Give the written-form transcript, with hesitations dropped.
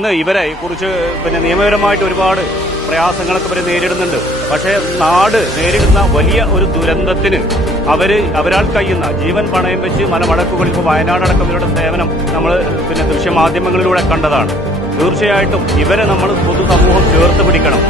ഇന്ന് ഇവരെ കുറിച്ച് നിയമപരമായിട്ട് ഒരുപാട് പ്രയാസങ്ങളൊക്കെ ഇവർ നേരിടുന്നുണ്ട്. പക്ഷേ നാട് നേരിടുന്ന വലിയ ഒരു ദുരന്തത്തിന് അവരാൾ കഴിയുന്ന ജീവൻ പണയം വെച്ച് മലമടക്കുകളിൽ ഇപ്പോൾ വയനാടടക്കം ഇവരുടെ സേവനം നമ്മൾ ദൃശ്യമാധ്യമങ്ങളിലൂടെ കണ്ടതാണ്. തീർച്ചയായിട്ടും ഇവരെ നമ്മൾ പൊതുസമൂഹം ചേർത്ത് പിടിക്കണം.